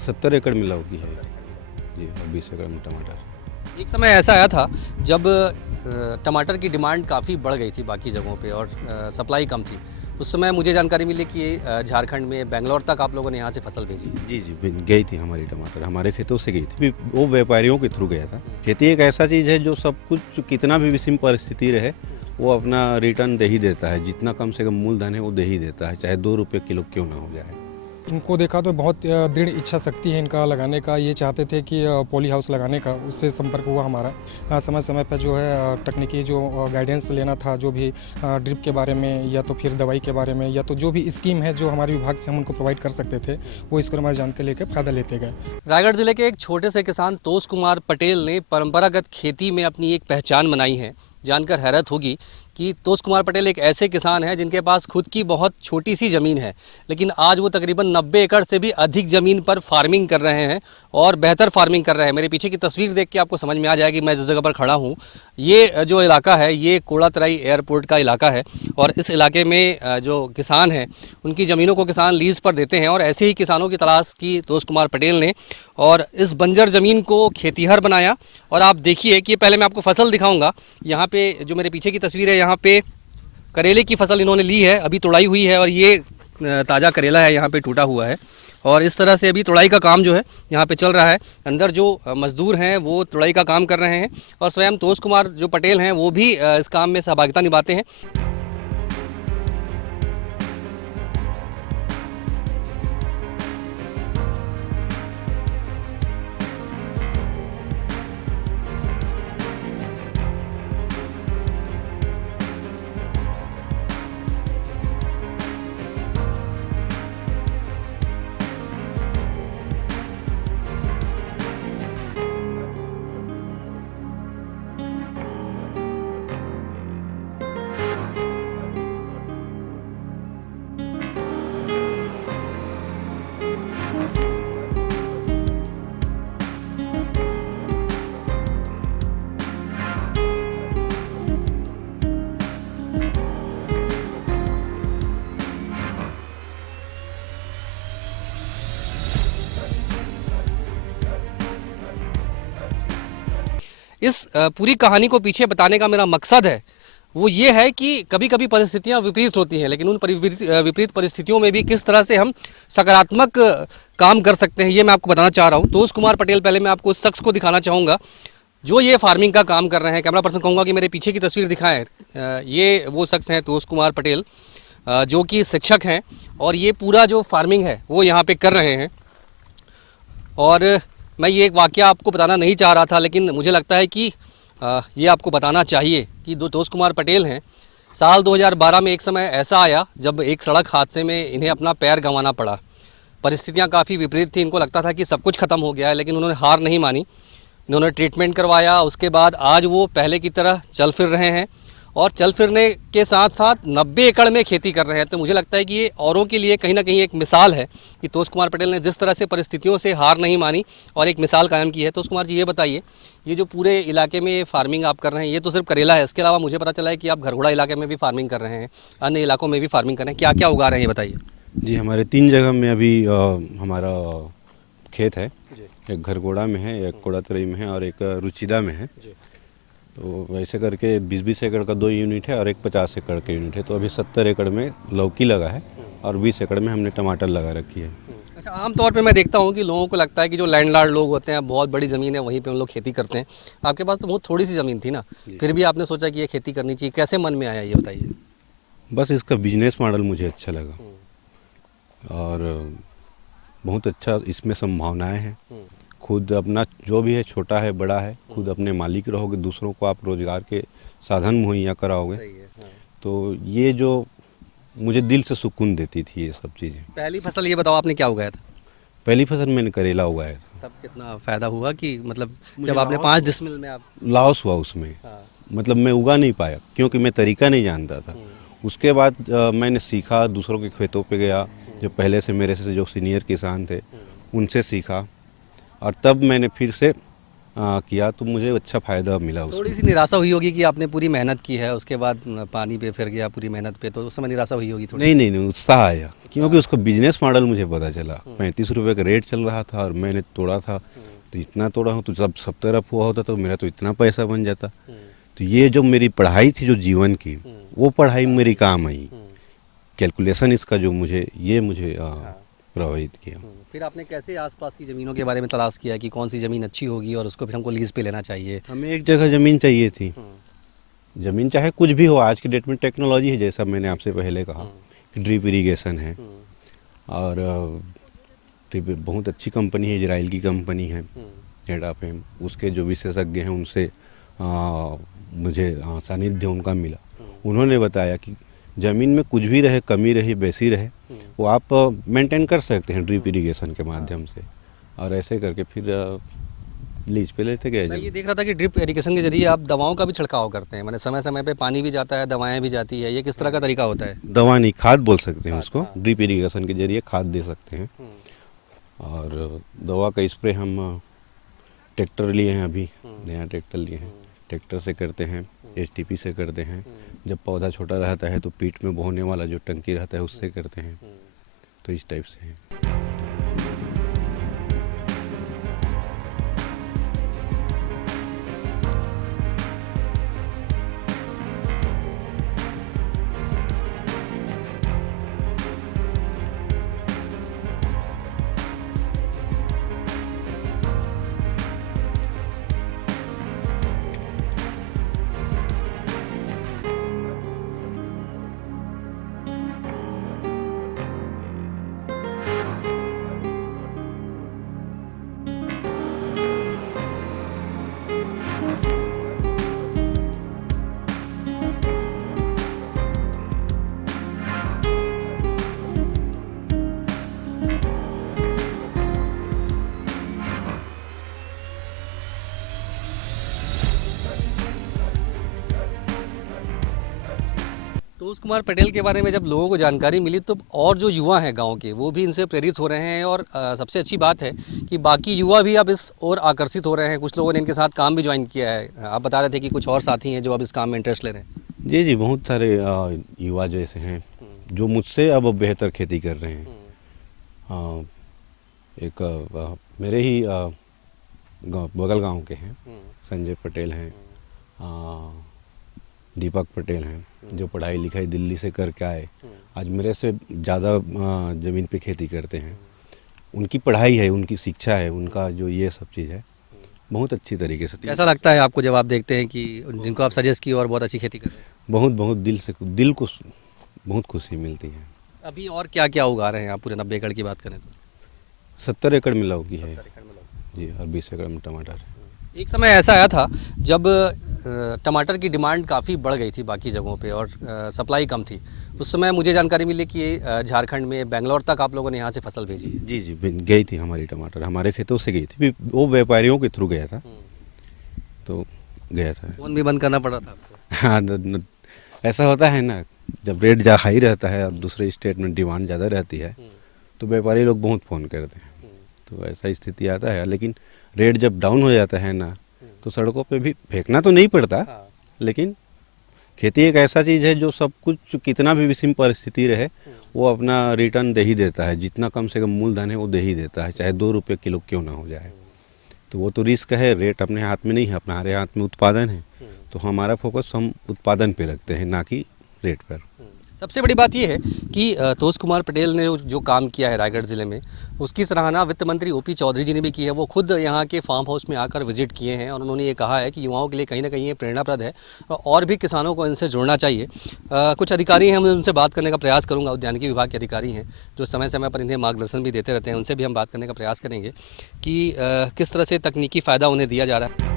70 एकड़ में लौकी है जी, और 20 एकड़ में टमाटर। एक समय ऐसा आया था जब टमाटर की डिमांड काफ़ी बढ़ गई थी बाकी जगहों पे और सप्लाई कम थी। उस समय मुझे जानकारी मिली कि झारखंड में बेंगलोर तक आप लोगों ने यहाँ से फसल भेजी। जी जी, गई थी हमारी टमाटर, हमारे खेतों से गई थी। वो व्यापारियों के थ्रू गया था। खेती एक ऐसा चीज़ है जो सब कुछ, कितना भी विषम परिस्थिति रहे, वो अपना रिटर्न दे ही देता है। जितना कम से कम मूलधन है वो दे ही देता है, चाहे 2 रुपये किलो क्यों ना हो जाए। इनको देखा तो बहुत दृढ़ इच्छा शक्ति है इनका लगाने का। ये चाहते थे कि पॉली हाउस लगाने का, उससे संपर्क हुआ हमारा। समय समय पर जो है तकनीकी जो गाइडेंस लेना था, जो भी ड्रिप के बारे में या तो फिर दवाई के बारे में या तो जो भी स्कीम है जो हमारे विभाग से हम उनको प्रोवाइड कर सकते थे, वो इसको हमारी जानकारी लेकर फ़ायदा लेते गए। रायगढ़ जिले के एक छोटे से किसान तोष कुमार पटेल ने परंपरागत खेती में अपनी एक पहचान बनाई है। जानकर हैरत होगी कि तोष कुमार पटेल एक ऐसे किसान हैं जिनके पास खुद की बहुत छोटी सी ज़मीन है, लेकिन आज वो तकरीबन 90 एकड़ से भी अधिक ज़मीन पर फार्मिंग कर रहे हैं और बेहतर फार्मिंग कर रहे हैं। मेरे पीछे की तस्वीर देख के आपको समझ में आ जाएगी मैं जिस जगह पर खड़ा हूँ, ये जो इलाका है ये कोड़ातराई एयरपोर्ट का इलाका है। और इस इलाके में जो किसान हैं उनकी ज़मीनों को किसान लीज़ पर देते हैं और ऐसे ही किसानों की तलाश की तोष कुमार पटेल ने और इस बंजर ज़मीन को खेतीहर बनाया। और आप देखिए कि पहले मैं आपको फसल दिखाऊंगा। यहाँ पे जो मेरे पीछे की तस्वीर है, यहाँ पे करेले की फसल इन्होंने ली है, अभी तुड़ाई हुई है और ये ताज़ा करेला है, यहाँ पे टूटा हुआ है। और इस तरह से अभी तुड़ाई का काम जो है यहाँ पे चल रहा है। अंदर जो मज़दूर हैं वो तुड़ाई का काम कर रहे हैं और स्वयं तोष कुमार जो पटेल हैं वो भी इस काम में सहभागिता निभाते हैं। इस पूरी कहानी को पीछे बताने का मेरा मकसद है वो ये है कि कभी कभी परिस्थितियां विपरीत होती हैं, लेकिन उन विपरीत परिस्थितियों में भी किस तरह से हम सकारात्मक काम कर सकते हैं ये मैं आपको बताना चाह रहा हूँ। तोष कुमार पटेल, पहले मैं आपको उस शख्स को दिखाना चाहूँगा जो ये फार्मिंग का काम कर रहे हैं। कैमरा पर्सन कहूँगा कि मेरे पीछे की तस्वीर दिखाएं। ये वो शख्स हैं तोष कुमार पटेल जो कि शिक्षक हैं और ये पूरा जो फार्मिंग है वो यहाँ पर कर रहे हैं। और मैं ये एक वाक़या आपको बताना नहीं चाह रहा था, लेकिन मुझे लगता है कि ये आपको बताना चाहिए कि तोष कुमार पटेल हैं। साल 2012 में एक समय ऐसा आया जब एक सड़क हादसे में इन्हें अपना पैर गंवाना पड़ा। परिस्थितियां काफ़ी विपरीत थी, इनको लगता था कि सब कुछ ख़त्म हो गया है, लेकिन उन्होंने हार नहीं मानी। इन्होंने ट्रीटमेंट करवाया, उसके बाद आज वो पहले की तरह चल फिर रहे हैं और चल फिरने के साथ साथ 90 एकड़ में खेती कर रहे हैं। तो मुझे लगता है कि ये औरों के लिए कहीं ना कहीं एक मिसाल है कि तोष कुमार पटेल ने जिस तरह से परिस्थितियों से हार नहीं मानी और एक मिसाल कायम की है। तोष कुमार जी, ये बताइए, ये जो पूरे इलाके में फार्मिंग आप कर रहे हैं, ये तो सिर्फ करेला है, इसके अलावा मुझे पता चला है कि आप घरघोड़ा इलाके में भी फार्मिंग कर रहे हैं, अन्य इलाकों में भी फार्मिंग कर रहे हैं। क्या क्या उगा रहे हैं ये बताइए। जी, हमारे 3 जगह में अभी हमारा खेत है। एक घरघोड़ा में है, एक कोड़ातराई में है और एक रुचिदा में है। तो वैसे करके 20-20 एकड़ का 2 यूनिट है और एक 50 एकड़ का यूनिट है। तो अभी 70 एकड़ में लौकी लगा है और 20 एकड़ में हमने टमाटर लगा रखी है। अच्छा, आमतौर पे मैं देखता हूँ कि लोगों को लगता है कि जो लैंडलॉर्ड लोग होते हैं, बहुत बड़ी ज़मीन है, वहीं पे उन लोग खेती करते हैं। आपके पास तो बहुत थोड़ी सी ज़मीन थी ना, फिर भी आपने सोचा कि ये खेती करनी चाहिए। कैसे मन में आया ये बताइए। बस इसका बिजनेस मॉडल मुझे अच्छा लगा और बहुत अच्छा इसमें संभावनाएँ हैं। खुद अपना जो भी है, छोटा है बड़ा है, खुद अपने मालिक रहोगे, दूसरों को आप रोज़गार के साधन मुहैया कराओगे। तो ये जो मुझे दिल से सुकून देती थी ये सब चीज़ें। पहली फसल ये बताओ आपने क्या उगाया था? पहली फसल मैंने करेला उगाया था। तब कितना फ़ायदा हुआ कि मतलब जब आपने 5 डिसमिल में आप लॉस हुआ उसमें। मतलब मैं उगा नहीं पाया क्योंकि मैं तरीका नहीं जानता था। उसके बाद मैंने सीखा, दूसरों के खेतों पे गया, जो पहले से मेरे से जो सीनियर किसान थे उनसे सीखा और तब मैंने फिर से किया तो मुझे अच्छा फ़ायदा मिला उसमें। थोड़ी सी निराशा हुई होगी कि आपने पूरी मेहनत की है, उसके बाद पानी पे फिर गया पूरी मेहनत पे, तो उस समय निराशा हुई होगी थोड़ी। नहीं, उत्साह आया क्योंकि उसका बिजनेस मॉडल मुझे पता चला। 35 रुपये का रेट चल रहा था और मैंने तोड़ा था, तो इतना तोड़ा हूँ तो जब सब तरफ हुआ होता तो मेरा तो इतना पैसा बन जाता। तो ये जो मेरी पढ़ाई थी जो जीवन की, वो पढ़ाई मेरी काम आई। कैलकुलेशन इसका जो मुझे प्रभावित किया। फिर आपने कैसे आसपास की ज़मीनों के बारे में तलाश किया कि कौन सी ज़मीन अच्छी होगी और उसको फिर हमको लीज पे लेना चाहिए? हमें एक जगह ज़मीन चाहिए थी। ज़मीन चाहे कुछ भी हो, आज की डेट में टेक्नोलॉजी है, जैसा मैंने आपसे पहले कहा कि ड्रिप इरिगेशन है और बहुत अच्छी कंपनी है, इजराइल की कंपनी है नेडाफेम। उसके जो विशेषज्ञ हैं उनसे मुझे सानिध्य उनका मिला। उन्होंने बताया कि ज़मीन में कुछ भी रहे, कमी रहे, बेसी रहे, वो आप मेंटेन कर सकते हैं ड्रिप इरिगेशन के माध्यम से। और ऐसे करके फिर लीज पे लेते गए। मैं ये देख रहा था कि ड्रिप इरिगेशन के जरिए आप दवाओं का भी छिड़काव करते हैं, मैंने समय समय पे पानी भी जाता है, दवाएं भी जाती है, ये किस तरह का तरीका होता है? दवा नहीं, खाद बोल सकते हैं उसको। ड्रिप इरिगेशन के जरिए खाद दे सकते हैं। और दवा का स्प्रे हम ट्रैक्टर लिए हैं, अभी नया ट्रैक्टर लिए हैं, ट्रैक्टर से करते हैं, एचटीपी से करते हैं। जब पौधा छोटा रहता है तो पीठ में बोने वाला जो टंकी रहता है उससे करते हैं। तो इस टाइप से है। तोष कुमार पटेल के बारे में जब लोगों को जानकारी मिली तो और जो युवा हैं गांव के, वो भी इनसे प्रेरित हो रहे हैं। और सबसे अच्छी बात है कि बाकी युवा भी अब इस ओर आकर्षित हो रहे हैं। कुछ लोगों ने इनके साथ काम भी ज्वाइन किया है। आप बता रहे थे कि कुछ और साथी हैं जो अब इस काम में इंटरेस्ट ले रहे हैं। जी, बहुत सारे युवा जैसे हैं जो मुझसे अब बेहतर खेती कर रहे हैं। एक मेरे ही बगल गांव के हैं, संजय पटेल हैं, दीपक पटेल हैं, जो पढ़ाई लिखाई दिल्ली से करके आए, आज मेरे से ज़्यादा ज़मीन पे खेती करते हैं। उनकी पढ़ाई है, उनकी शिक्षा है, उनका जो ये सब चीज़ है, बहुत अच्छी तरीके से। कैसा लगता है आपको जब आप देखते हैं कि जिनको आप सजेस्ट किए और बहुत अच्छी खेती कर रहे हैं? बहुत दिल को बहुत खुशी मिलती है। अभी और क्या क्या उगा रहे हैं आप पूरे 90 एकड़ की बात करें तो? 70 एकड़ में लौकी है जी, और 20 एकड़ में टमाटर। एक समय ऐसा आया था जब टमाटर की डिमांड काफ़ी बढ़ गई थी बाकी जगहों पे और सप्लाई कम थी। उस समय मुझे जानकारी मिली कि झारखंड में बेंगलोर तक आप लोगों ने यहाँ से फसल भेजी है। जी, गई थी हमारी टमाटर, हमारे खेतों से गई थी। वो व्यापारियों के थ्रू गया था, तो गया था। फोन भी बंद करना पड़ा था आपको? हाँ, ऐसा होता है ना, जब रेट हाई रहता है और दूसरे स्टेट में डिमांड ज़्यादा रहती है तो व्यापारी लोग बहुत फ़ोन करते हैं, तो ऐसा स्थिति आता है। लेकिन रेट जब डाउन हो जाता है ना, तो सड़कों पे भी फेंकना तो नहीं पड़ता। लेकिन खेती एक ऐसा चीज़ है जो सब कुछ, कितना भी विषम परिस्थिति रहे, वो अपना रिटर्न दे ही देता है। जितना कम से कम मूलधन है वो दे ही देता है, चाहे 2 रुपये किलो क्यों ना हो जाए। तो वो तो रिस्क है, रेट अपने हाथ में नहीं है, हमारे हाथ में उत्पादन है। तो हमारा फोकस हम उत्पादन पे रखते हैं, ना कि रेट पर। सबसे बड़ी बात यह है कि तोष कुमार पटेल ने जो काम किया है रायगढ़ ज़िले में, उसकी सराहना वित्त मंत्री ओपी चौधरी जी ने भी की है। वो खुद यहाँ के फार्म हाउस में आकर विजिट किए हैं और उन्होंने ये कहा है कि युवाओं के लिए कहीं ना कहीं ये प्रेरणाप्रद है और भी किसानों को इनसे जुड़ना चाहिए। कुछ अधिकारी हैं, मैं उनसे बात करने का प्रयास करूँगा। उद्यानिकी विभाग के अधिकारी हैं जो समय समय पर इन्हें मार्गदर्शन भी देते रहते हैं, उनसे भी हम बात करने का प्रयास करेंगे कि किस तरह से तकनीकी फ़ायदा उन्हें दिया जा रहा है।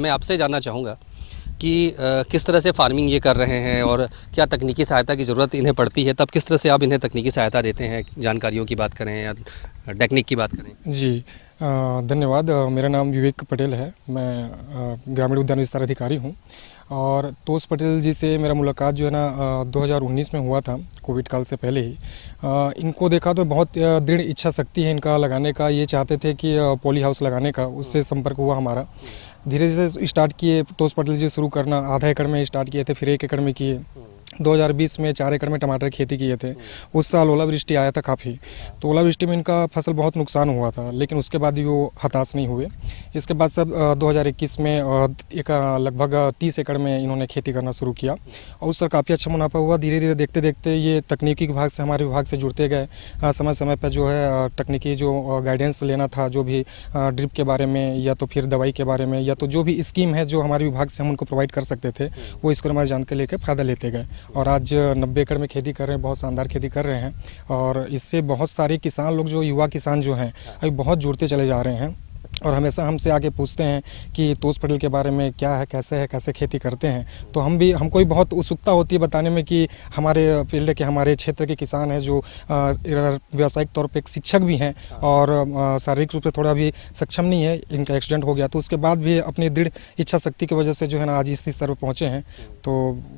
मैं आपसे जानना चाहूँगा कि किस तरह से फार्मिंग ये कर रहे हैं और क्या तकनीकी सहायता की ज़रूरत इन्हें पड़ती है, तब किस तरह से आप इन्हें तकनीकी सहायता देते हैं, जानकारियों की बात करें या टेक्निक की बात करें। जी धन्यवाद। मेरा नाम विवेक पटेल है। मैं ग्रामीण उद्यान विस्तार अधिकारी हूँ और तोष पटेल जी से मेरा मुलाकात जो है ना 2019 में हुआ था, कोविड काल से पहले ही। इनको देखा तो बहुत दृढ़ इच्छा शक्ति है इनका लगाने का। ये चाहते थे कि पॉली हाउस लगाने का, उससे संपर्क हुआ हमारा। धीरे धीरे स्टार्ट किए तोष पटेल जी शुरू करना। आधा एकड़ में स्टार्ट किए थे, फिर 1 एकड़ में किए। 2020 में 4 एकड़ में टमाटर की खेती किए थे। उस साल ओलावृष्टि आया था काफ़ी, तो ओलावृष्टि में इनका फसल बहुत नुकसान हुआ था, लेकिन उसके बाद भी वो हताश नहीं हुए। इसके बाद सब 2021 में एक लगभग 30 एकड़ में इन्होंने खेती करना शुरू किया और उस साल काफ़ी अच्छा मुनाफा हुआ। धीरे धीरे देखते देखते ये तकनीकी विभाग से, हमारे विभाग से जुड़ते गए। समय समय पर जो है तकनीकी जो गाइडेंस लेना था, जो भी ड्रिप के बारे में या तो फिर दवाई के बारे में या तो जो भी स्कीम है जो हमारे विभाग से हम उनको प्रोवाइड कर सकते थे, वो इसको हमारी जानकारी लेकर फ़ायदा लेते गए और आज 90 एकड़ में खेती कर रहे हैं। बहुत शानदार खेती कर रहे हैं और इससे बहुत सारे किसान लोग, जो युवा किसान जो हैं, अभी बहुत जुड़ते चले जा रहे हैं और हमेशा हमसे आके पूछते हैं कि तोष पटेल के बारे में क्या है, कैसे खेती करते हैं। तो हमको भी बहुत उत्सुकता होती है बताने में कि हमारे फील्ड के, हमारे क्षेत्र के किसान हैं जो व्यावसायिक तौर पे एक शिक्षक भी हैं और शारीरिक रूप से थोड़ा भी सक्षम नहीं है, इनका एक्सीडेंट हो गया, तो उसके बाद भी अपनी दृढ़ इच्छा शक्ति की वजह से जो है ना आज इस स्तर पर पहुँचे हैं। तो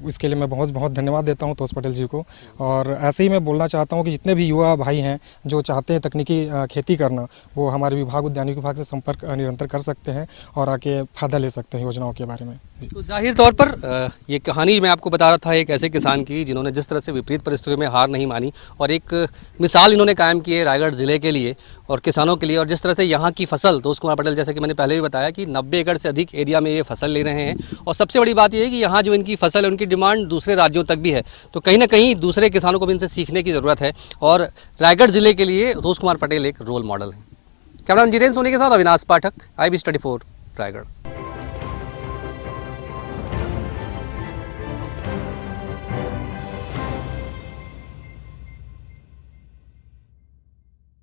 इसके लिए मैं बहुत बहुत धन्यवाद देता हूँ तोष पटेल जी को। और ऐसे ही मैं बोलना चाहता हूँ कि जितने भी युवा भाई हैं जो चाहते हैं तकनीकी खेती करना, वो हमारे विभाग, उद्यानिकी विभाग से संपर्क निरंतर कर सकते हैं और आके फ़ायदा ले सकते हैं योजनाओं के बारे में। तो जाहिर तौर पर ये कहानी मैं आपको बता रहा था एक ऐसे किसान की जिन्होंने जिस तरह से विपरीत परिस्थितियों में हार नहीं मानी और एक मिसाल इन्होंने कायम की है रायगढ़ ज़िले के लिए और किसानों के लिए। और जिस तरह से यहाँ की फसल, तोष कुमार पटेल, जैसे कि मैंने पहले भी बताया कि 90 एकड़ से अधिक एरिया में ये फसल ले रहे हैं और सबसे बड़ी बात ये है कि यहाँ जो इनकी फसल है उनकी डिमांड दूसरे राज्यों तक भी है। तो कहीं ना कहीं दूसरे किसानों को भी इनसे सीखने की ज़रूरत है और रायगढ़ ज़िले के लिए तोष कुमार पटेल एक रोल मॉडल है। कैमरामैन जितेंद्र सोनी के साथ अविनाश पाठक, IB24 रायगढ़।